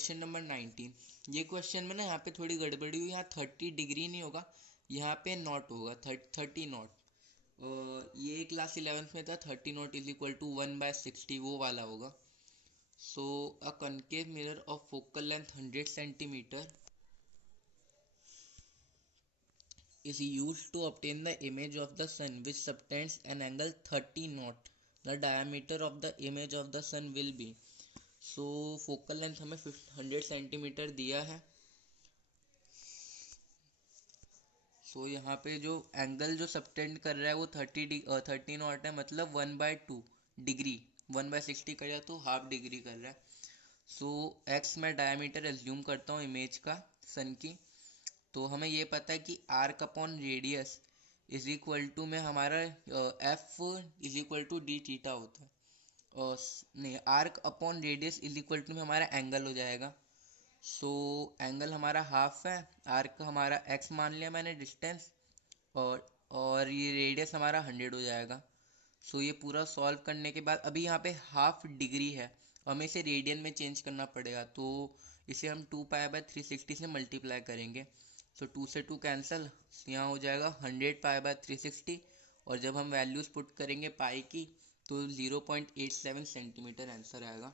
Question number 19। ये question में ना यहाँ पे थोड़ी गड़बड़ी हुई, यहाँ 30 डिग्री नहीं होगा, यहाँ पे नॉट होगा, 30 नॉट। ये क्लास 11th में था, 30 नॉट इज इक्वल टू 1/60, वो वाला होगा। So a concave mirror of focal length 100 centimetre is used to obtain the image of the sun which subtends an angle 30 knot. The diameter of the image of the sun will be. So focal length हमें 100 centimetre दिया है। सो यहाँ पे जो angle जो subtend कर रहा है वो 30 नॉट है, मतलब 1/2 डिग्री, 1/60 कर जाए तो हाफ डिग्री कर रहा है। सो एक्स मैं डायमीटर एज्यूम करता हूँ इमेज का सन की। तो हमें ये पता है कि arc upon radius is equal to में हमारा F is equal to D theta होता है, और नहीं, arc upon radius is equal to में हमारा एंगल हो जाएगा। सो एंगल हमारा हाफ है, आर्क हमारा एक्स मान लिया मैंने डिस्टेंस, और ये रेडियस हमारा 100 हो जाएगा। सो ये पूरा सॉल्व करने के बाद अभी यहाँ पे हाफ डिग्री है, हमें इसे रेडियन में चेंज करना पड़ेगा, तो इसे हम 2π/360 से मल्टीप्लाई करेंगे। सो 2 से 2 कैंसिल, यहाँ हो जाएगा 100π/360, और जब हम वैल्यूज़ पुट करेंगे पाई की तो 0.87 सेंटीमीटर आंसर आएगा।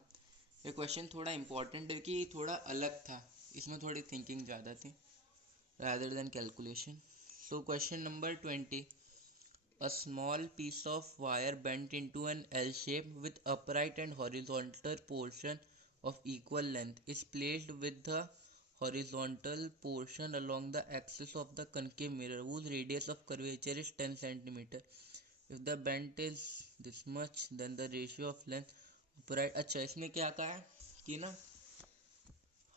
ये क्वेश्चन थोड़ा इम्पोर्टेंट है कि थोड़ा अलग था, इसमें थोड़ी थिंकिंग ज़्यादा थी rather than calculation. So question number 20. A small piece of wire bent into an L shape with upright and horizontal portion of equal length is placed with the horizontal portion along the axis of the concave mirror whose radius of curvature is 10 cm. If the bent is this much then the ratio of length upright. अच्छा, इसमें क्या कहा है कि ना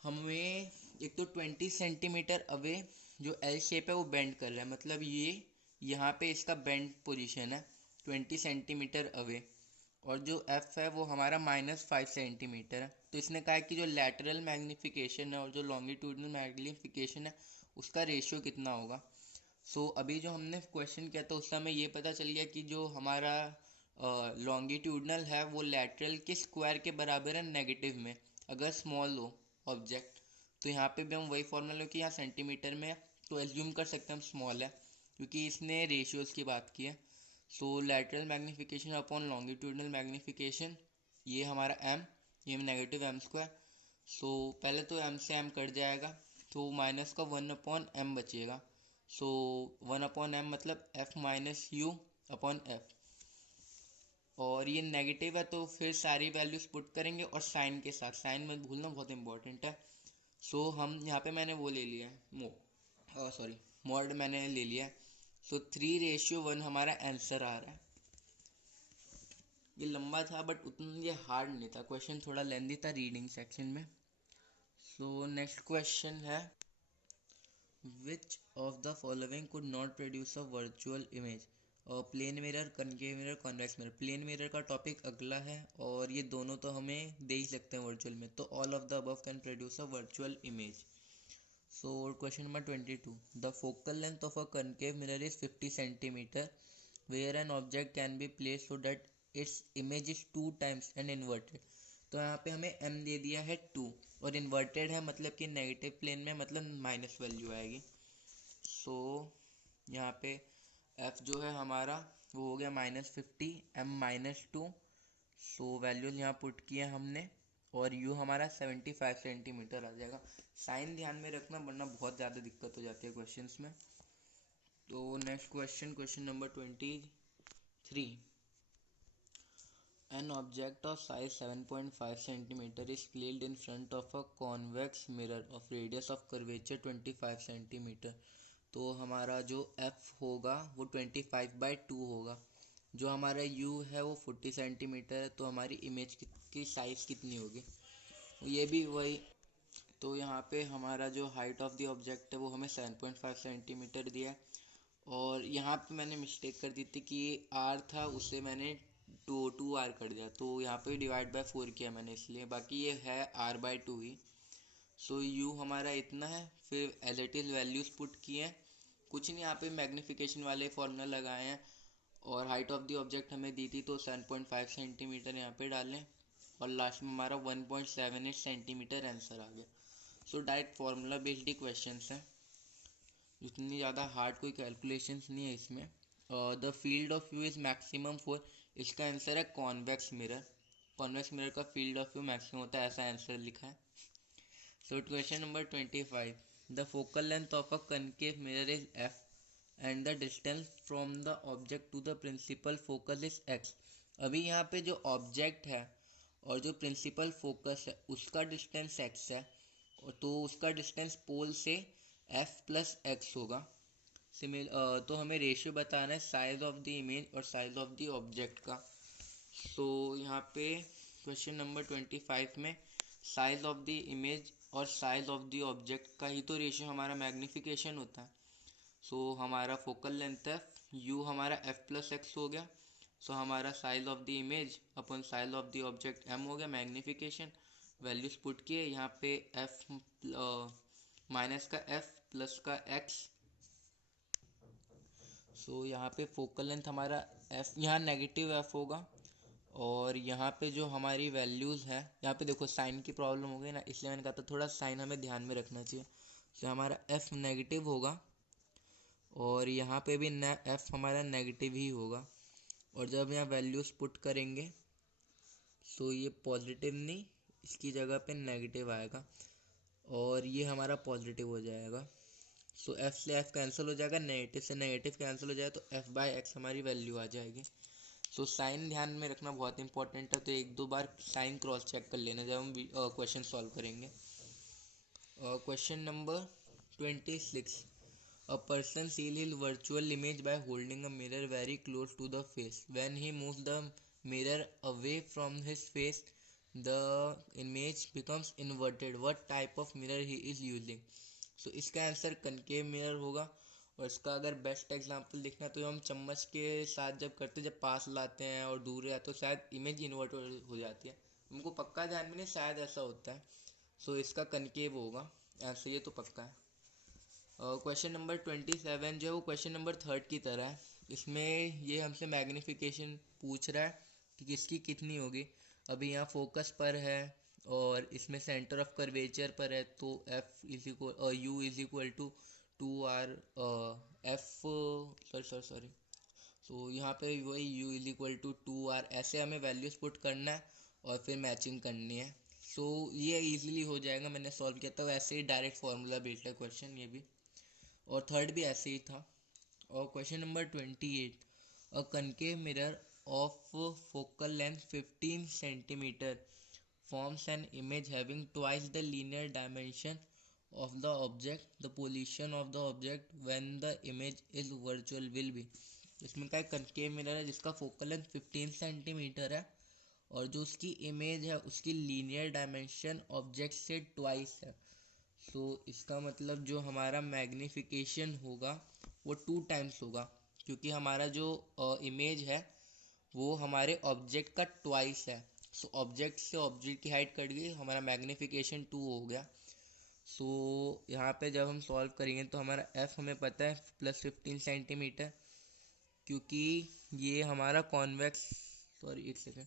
हमें एक तो 20 सेंटीमीटर अवे जो एल शेप है वो बेंड कर रहा है, मतलब ये यहाँ पे इसका बेंड पोजीशन है 20 सेंटीमीटर अवे, और जो एफ है वो हमारा -5 सेंटीमीटर है। तो इसने कहा है कि जो लैटरल मैग्नीफिकेशन है और जो लॉन्गिट्यूडनल मैग्नीफिकेशन है उसका रेशियो कितना होगा। सो अभी जो हमने क्वेश्चन किया था उससे हमें ये पता चल गया कि जो हमारा लॉन्गिट्यूडनल है वो लैटरल के स्क्वायर के बराबर है नेगेटिव में, अगर स्मॉल हो ऑब्जेक्ट। तो यहाँ पे भी हम वही फॉर्मूला कि यहाँ सेंटीमीटर में है तो एज्यूम कर सकते हैं हम स्मॉल है, क्योंकि इसने रेशियोज की बात की है। So lateral magnification upon longitudinal magnification, ये हमारा m, ये नेगेटिव m²। सो पहले तो m से m कट जाएगा, तो माइनस का 1/m बचेगा। सो 1/m मतलब f minus u upon f, और ये नेगेटिव है तो फिर सारी वैल्यूज पुट करेंगे और साइन के साथ, साइन मत भूलना बहुत इंपॉर्टेंट है। सो हम यहाँ पे मैंने वो ले लिया है मॉड मैंने ले लिया है। सो 3:1 हमारा आंसर आ रहा है। ये लंबा था बट उतना ये हार्ड नहीं था, क्वेश्चन थोड़ा लेंदी था रीडिंग सेक्शन में। सो नेक्स्ट क्वेश्चन है, which of the following could not produce a virtual image. और plane mirror, concave mirror, convex mirror. Plane mirror का टॉपिक अगला है और ये दोनों तो हमें दे ही सकते हैं वर्चुअल में, तो all of the above can produce a virtual image. So question number 22. The focal length of a concave mirror is 50 centimeter where an object can be placed so that its image is 2 times and inverted. तो यहाँ पे हमें m दे दिया है 2 और inverted है मतलब कि नेगेटिव प्लेन में, मतलब माइनस वैल्यू आएगी। सो यहाँ पे f जो है हमारा वो हो गया -50, m -2। सो वैल्यूज यहाँ पुट किया हमने, और u हमारा 75 सेंटीमीटर आ जाएगा। साइन ध्यान में रखना वरना बहुत ज़्यादा दिक्कत हो जाती है क्वेश्चंस में। तो next question number 23। An object of size 7.5 centimetre is placed in front of a convex mirror of radius of curvature 25 centimetre. तो हमारा जो f होगा वो 25/2 होगा, जो हमारा u है वो 40 सेंटीमीटर है, तो हमारी इमेज की साइज़ कितनी होगी। ये भी वही, तो यहाँ पे हमारा जो हाइट ऑफ द ऑब्जेक्ट है वो हमें 7.5 सेंटीमीटर दिया है, और यहाँ पे मैंने मिस्टेक कर दी थी कि r था उसे मैंने 2r कर दिया, तो यहाँ पे डिवाइड बाय 4 किया मैंने इसलिए, बाकी ये है r/2 ही। सो u हमारा इतना है, फिर as it is values put किए हैं, कुछ नहीं यहाँ पे मैग्नीफिकेशन वाले फॉर्मूला लगाए हैं, और हाइट ऑफ द ऑब्जेक्ट हमें दी थी तो 7.5 सेंटीमीटर यहाँ पे डालें, और लास्ट में हमारा 1.78 सेंटीमीटर आंसर आ गया। सो डायरेक्ट फार्मूला बेस्ड ही क्वेश्चन हैं, इतनी ज़्यादा हार्ड कोई कैलकुलेशंस नहीं है इसमें। The field of view is maximum for, इसका आंसर है कॉन्वेक्स मिरर। कॉन्वेक्स मिरर का फील्ड ऑफ व्यू मैक्सिमम होता है, ऐसा आंसर लिखा है। So question number 25, the focal length of a concave mirror is F and the distance from the object to the principal focus is X. अभी यहाँ पे जो ऑब्जेक्ट है और जो प्रिंसिपल फोकस है उसका डिस्टेंस एक्स है, तो उसका डिस्टेंस पोल से एफ प्लस एक्स होगा। तो हमें रेशियो बताना है साइज ऑफ द इमेज और साइज ऑफ द ऑब्जेक्ट का। सो यहाँ पे क्वेश्चन नंबर 25 में साइज ऑफ द इमेज और साइज ऑफ द ऑब्जेक्ट का ही तो रेशियो हमारा मैग्नीफिकेशन होता है। सो हमारा फोकल लेंथ है यू, हमारा एफ प्लस एक्स हो गया। सो हमारा size of the image upon size of the object M हो गया, मैग्नीफिकेशन वैल्यूज पुट किए यहाँ पे एफ माइनस का एफ प्लस का एक्स। सो यहाँ पे फोकल लेंथ हमारा एफ, यहाँ नेगेटिव एफ होगा और यहाँ पे जो हमारी वैल्यूज़ है, यहाँ पे देखो साइन की प्रॉब्लम हो गई ना, इसलिए मैंने कहा था थोड़ा साइन हमें ध्यान में रखना चाहिए। तो हमारा एफ नेगेटिव होगा और यहाँ पे भी एफ हमारा नेगेटिव ही होगा। और जब यहाँ वैल्यूज़ पुट करेंगे तो ये पॉजिटिव नहीं, इसकी जगह पे नेगेटिव आएगा और ये हमारा पॉजिटिव हो जाएगा। सो एफ से एफ कैंसिल हो जाएगा, नेगेटिव से नेगेटिव कैंसिल हो जाएगा, तो एफ बाई एक्स हमारी वैल्यू आ जाएगी। सो साइन ध्यान में रखना बहुत इंपॉर्टेंट है, तो एक दो बार साइन क्रॉस चेक कर लेना जब हम क्वेश्चन सॉल्व करेंगे। Question number 26, a person sees his virtual image by holding a mirror very close to the face. When he moves the mirror away from his face, the image becomes inverted. What type of mirror he is using? So इसका answer concave mirror होगा। और इसका अगर best example देखना है तो हम चम्मच के साथ जब करते, जब पास लाते हैं और दूर है तो शायद इमेज इन्वर्ट हो जाती है। हमको पक्का ध्यान में नहीं, शायद ऐसा होता है। सो इसका कनकेव होगा आंसर, ये तो पक्का है। क्वेश्चन नंबर 27 जो है वो क्वेश्चन नंबर 3 की तरह है। इसमें ये हमसे मैग्नीफिकेशन पूछ रहा है कि किसकी कितनी होगी। अभी यहाँ फोकस पर है और इसमें सेंटर ऑफ कर्वेचर पर है, तो F is equal U is equal to 2r F sorry so यहाँ पे वही u is equal to 2r, ऐसे हमें वैल्यूज पुट करना है और फिर मैचिंग करनी है। सो ये इजीली हो जाएगा, मैंने सॉल्व किया था। वैसे ही डायरेक्ट फार्मूला बेस्ड है क्वेश्चन ये भी, और थर्ड भी ऐसे ही था। और question number 28, a concave mirror of focal length 15 centimetre forms an image having twice the linear dimension of the object. The position of the object when the image is virtual will be. इसमें क्या concave mirror है जिसका focal length 15 centimetre है और जो उसकी image है उसकी लीनियर डायमेंशन ऑब्जेक्ट से ट्वाइस है। सो इसका मतलब जो हमारा मैग्नीफिकेशन होगा वो 2 टाइम्स होगा, क्योंकि हमारा जो इमेज है वो हमारे ऑब्जेक्ट का ट्वाइस है। सो ऑब्जेक्ट से ऑब्जेक्ट की हाइट कट गई, हमारा मैग्नीफिकेशन 2 हो गया। सो यहाँ पे जब हम सॉल्व करेंगे तो हमारा एफ हमें पता है प्लस 15 सेंटीमीटर, क्योंकि ये हमारा कॉन्वेक्स, सॉरी एक सेकेंड,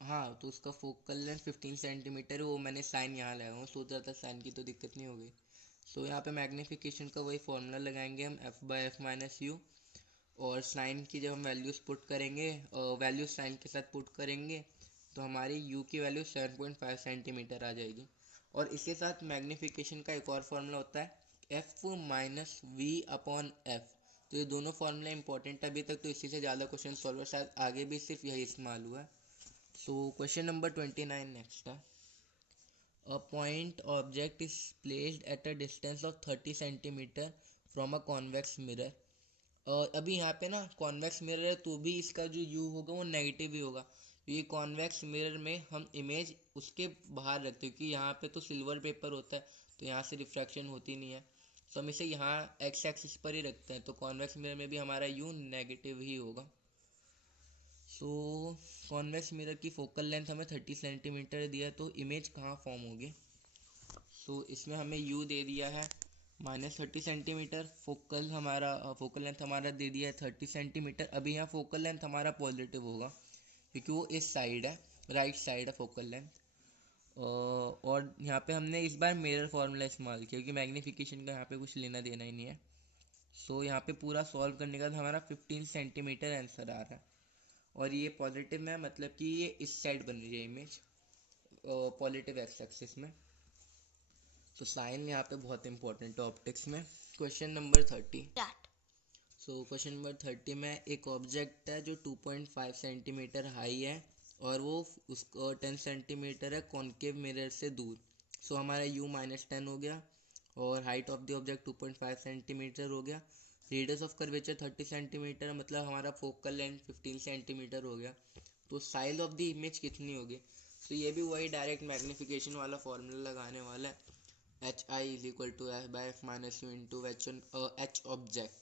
हाँ तो उसका फोकल लेंथ 15 सेंटीमीटर है, वो मैंने साइन यहाँ लगाया हूँ, सोच रहा था साइन की तो दिक्कत नहीं हो गई। सो यहाँ पे मैग्नीफिकेशन का वही फॉर्मूला लगाएंगे हम, F by F minus you, और साइन की जब हम वैल्यूज़ पुट करेंगे, वैल्यूज साइन के साथ पुट करेंगे तो हमारी u की वैल्यू 7.5 सेंटीमीटर आ जाएगी। और इसके साथ मैग्नीफिकेशन का एक और फार्मूला होता है f minus V upon F. तो ये दोनों फार्मूला इंपॉर्टेंट है अभी तक, तो इसी से ज़्यादा क्वेश्चन सॉल्व, शायद आगे भी सिर्फ यही इस्तेमाल हुआ है। सो क्वेश्चन नंबर 29 नेक्स्ट है। A point object is placed at a distance of 30 centimetre from a convex mirror. अभी यहाँ पे ना कॉन्वेक्स मिरर है तो भी इसका जो u होगा वो नेगेटिव ही होगा, क्योंकि कॉन्वेक्स मिरर में हम इमेज उसके बाहर रखते हैं, क्योंकि यहाँ पे तो सिल्वर पेपर होता है तो यहाँ से रिफ्रैक्शन होती नहीं है। तो हम इसे यहाँ एक्स एक्सिस पर ही रखते हैं, तो कॉन्वेक्स मिरर में भी हमारा u नेगेटिव ही होगा। सो कॉन्वेक्स मिरर की फोकल लेंथ हमें 30 सेंटीमीटर दिया है, तो इमेज कहाँ फॉर्म होगी। सो इसमें हमें u दे दिया है -30 सेंटीमीटर, फोकल लेंथ हमारा दे दिया है 30 सेंटीमीटर। अभी यहाँ फोकल लेंथ हमारा पॉजिटिव होगा क्योंकि वो इस साइड है, राइट साइड है फोकल लेंथ। और यहाँ पे हमने इस बार मिरर फॉर्मूला इस्तेमाल किया क्योंकि मैग्नीफिकेशन का यहाँ पे कुछ लेना देना ही नहीं है। सो यहाँ पे पूरा सॉल्व करने के बाद हमारा 15 सेंटीमीटर आंसर आ रहा है, और ये पॉजिटिव में मतलब कि ये इस साइड बन रही है इमेज पॉजिटिव एक्स एक्सिस में। तो साइन यहाँ पे बहुत इंपॉर्टेंट है ऑप्टिक्स में। Question number 30। क्वेश्चन नंबर 30 में एक ऑब्जेक्ट है जो 2.5 सेंटीमीटर हाई है और वो उसको 10 सेंटीमीटर है कॉनकेव मिरर से दूर। हमारा u -10 हो गया और height of the object 2.5 centimetre हो गया। रेडियस ऑफ कर्वेचर 30 सेंटीमीटर, मतलब हमारा फोकल लेंथ 15 सेंटीमीटर हो गया। तो साइज ऑफ द इमेज कितनी होगी? ये भी वही डायरेक्ट मैग्नीफिकेशन वाला फॉर्मूला लगाने वाला है, HI is equal to F by F minus U into H object,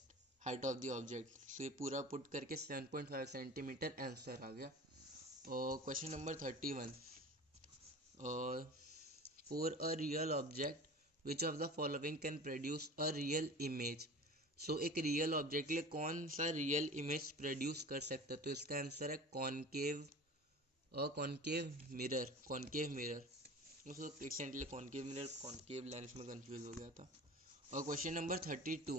height of the object. ये पूरा पुट करके 7.5 सेंटीमीटर आंसर आ गया। और question number 31, for a real object which of the following can produce a real image. एक real object के लिए कौन सा रियल इमेज प्रोड्यूस कर सकता है? तो इसका आंसर है कॉनकेव मिरर। कॉनकेव मिरर, उसको recently concave mirror concave lens में कंफ्यूज हो गया था। और question number 32,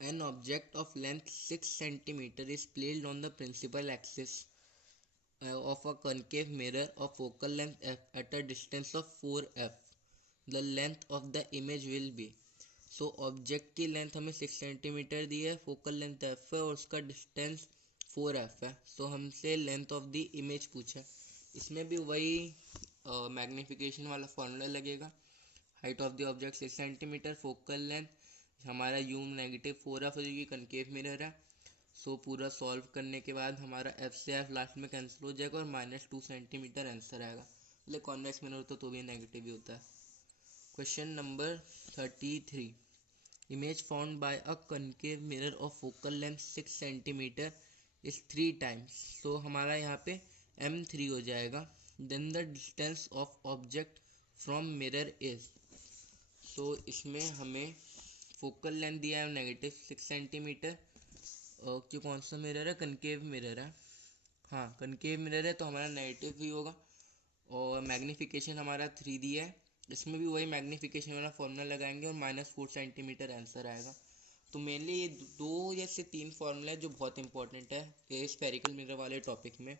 an object of length 6 cm is placed on the principal axis of a concave mirror of focal length f at a distance of 4f. The length of the image will be। Object की length हमें 6 centimetre दी है, focal length f है और उसका distance 4f है। हमसे length of the image पूछा। इसमें भी वही मैग्नीफिकेशन वाला फॉर्मूला लगेगा। Height of the object 6 centimetre, focal length हमारा u -4f की कनकेव मिरर है। पूरा सॉल्व करने के बाद हमारा f से f लास्ट में कैंसिल हो जाएगा और -2 सेंटीमीटर आंसर आएगा। मतलब कॉन्वेक्स मिरर होता तो भी नेगेटिव ही होता है। Question number 33, image found by a concave mirror of focal length 6 centimetre is 3 times. हमारा यहाँ पे m3 हो जाएगा। Then the distance of object from mirror is. इसमें हमें फोकल लेंथ दिया है -6 सेंटीमीटर। क्यों, कौन सा मिरर है? कनकेव मिरर है। हाँ, कनकेव मिरर है तो हमारा नेगेटिव ही होगा। और मैग्नीफिकेशन हमारा 3 दिया है, इसमें भी वही मैग्नीफिकेशन वाला फॉर्मूला लगाएंगे और -4 सेंटीमीटर आंसर आएगा। तो मेनली ये 2 या से 3 फॉर्मूला है जो बहुत इंपॉर्टेंट है ये स्फेरिकल मिरर वाले टॉपिक में।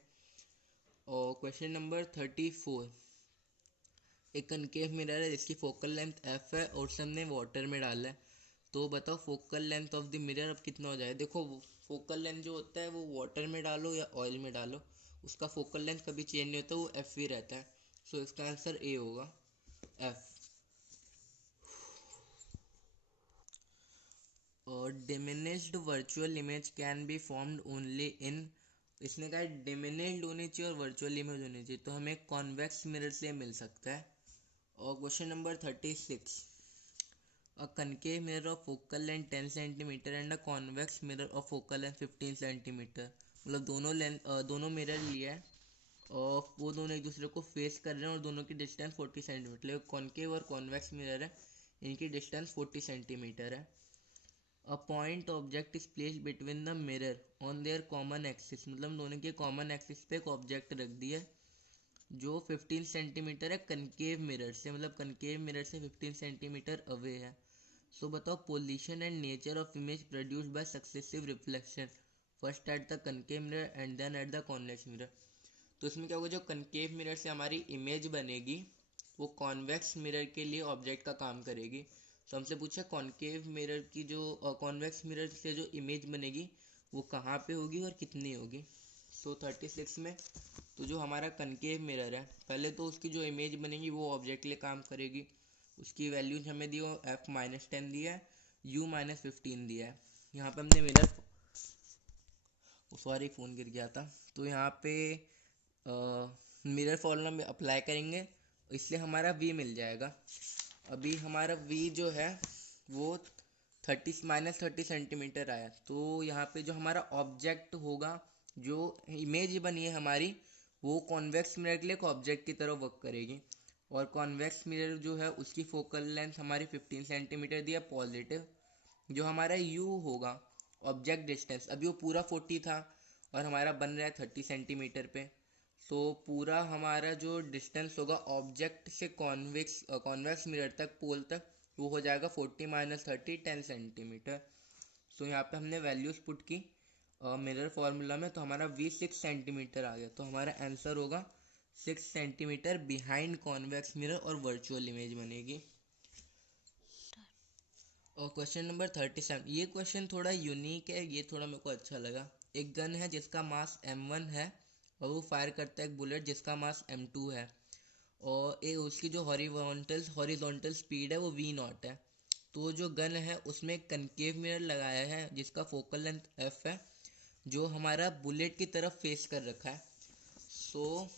और क्वेश्चन नंबर 34, एक कनकेव मिरर है जिसकी फोकल लेंथ f है और उसे हमने वाटर में डाला है। तो बताओ focal length of the mirror अब कितना हो जाए? देखो, फोकल लेंथ जो होता है वो वाटर में डालो या ऑयल में डालो, उसका फोकल लेंथ कभी चेंज नहीं होता, वो एफ ही रहता है। इसका आंसर ए होगा, एफ। और diminished virtual image can be formed only in. इसने कहा डिमिनिश्ड होनी चाहिए और वर्चुअल इमेज होनी चाहिए, तो हमें कॉन्वेक्स मिरर से मिल सकता है। और question number 36, a concave mirror of focal length 10 cm and a convex mirror of focal length 15 cm। मतलब दोनों मिरर लिया है और वो दोनों एक दूसरे को फेस कर रहे हैं और दोनों की डिस्टेंस 40 सेंटीमीटर। कॉनकेव और कॉन्वेक्स मिरर है, इनकी डिस्टेंस 40 सेंटीमीटर है। A point object is placed between the mirror on their common axis. मतलब दोनों के कॉमन एक्सिस पे एक ऑब्जेक्ट रख दिया जो 15 सेंटीमीटर है कनकेव मिरर से, मतलब कनकेव मिरर से 15 सेंटीमीटर अवे है। बताओ position and nature of image produced by successive reflection, first at the concave mirror and then at the convex mirror. तो इसमें क्या होगा, जो कनकेव मिरर से हमारी इमेज बनेगी वो कॉन्वेक्स मिरर के लिए ऑब्जेक्ट का काम करेगी। हमसे पूछा कॉनकेव मिरर की जो कॉन्वेक्स मिरर से जो इमेज बनेगी वो कहाँ पे होगी और कितनी होगी। 36 में तो जो हमारा कनकेव मिरर है, पहले तो उसकी जो इमेज बनेगी वो ऑब्जेक्ट के लिए काम करेगी। उसकी वैल्यूज हमें दी हो, f -10 दिया है, u -15 दिया है। यहाँ पे हमने मिरर, सॉरी फ़ोन गिर गया था। तो यहाँ पे मिरर फॉर्मूला में अप्लाई करेंगे, इसलिए हमारा v मिल जाएगा। अभी हमारा v जो है वो 30 सेंटीमीटर आया। तो यहाँ पे जो हमारा ऑब्जेक्ट होगा, जो इमेज बनी है हमारी, वो कॉन्वेक्स मिरर के लिए एक ऑब्जेक्ट की तरह वर्क करेगी। और कॉन्वेक्स मिरर जो है उसकी फोकल लेंथ हमारी 15 सेंटीमीटर दिया पॉजिटिव। जो हमारा u होगा ऑब्जेक्ट डिस्टेंस, अभी वो पूरा 40 था और हमारा बन रहा है 30 सेंटीमीटर पे, तो पूरा हमारा जो डिस्टेंस होगा ऑब्जेक्ट से कॉन्वेक्स मिरर तक, पोल तक, वो हो जाएगा 40 - 30 10 सेंटीमीटर। सो यहाँ पे हमने वैल्यूज पुट की मिरर फार्मूला में, तो हमारा V 6 सेंटीमीटर आ गया। तो हमारा आंसर होगा 6 सेंटीमीटर बिहाइंड कॉन्वेक्स मिरर और वर्चुअल इमेज बनेगी। और क्वेश्चन नंबर 37, ये क्वेश्चन थोड़ा यूनिक है, ये थोड़ा मेरे को अच्छा लगा। एक गन है जिसका मास M1 है और वो फायर करता है एक बुलेट जिसका मास M2 है, और एक उसकी जो हॉरिजॉन्टल स्पीड है वो V0 है। तो जो गन है उसमें एक कनकेव मिरर लगाया है जिसका फोकल लेंथ f है, जो हमारा बुलेट की तरफ फेस कर रखा है। सो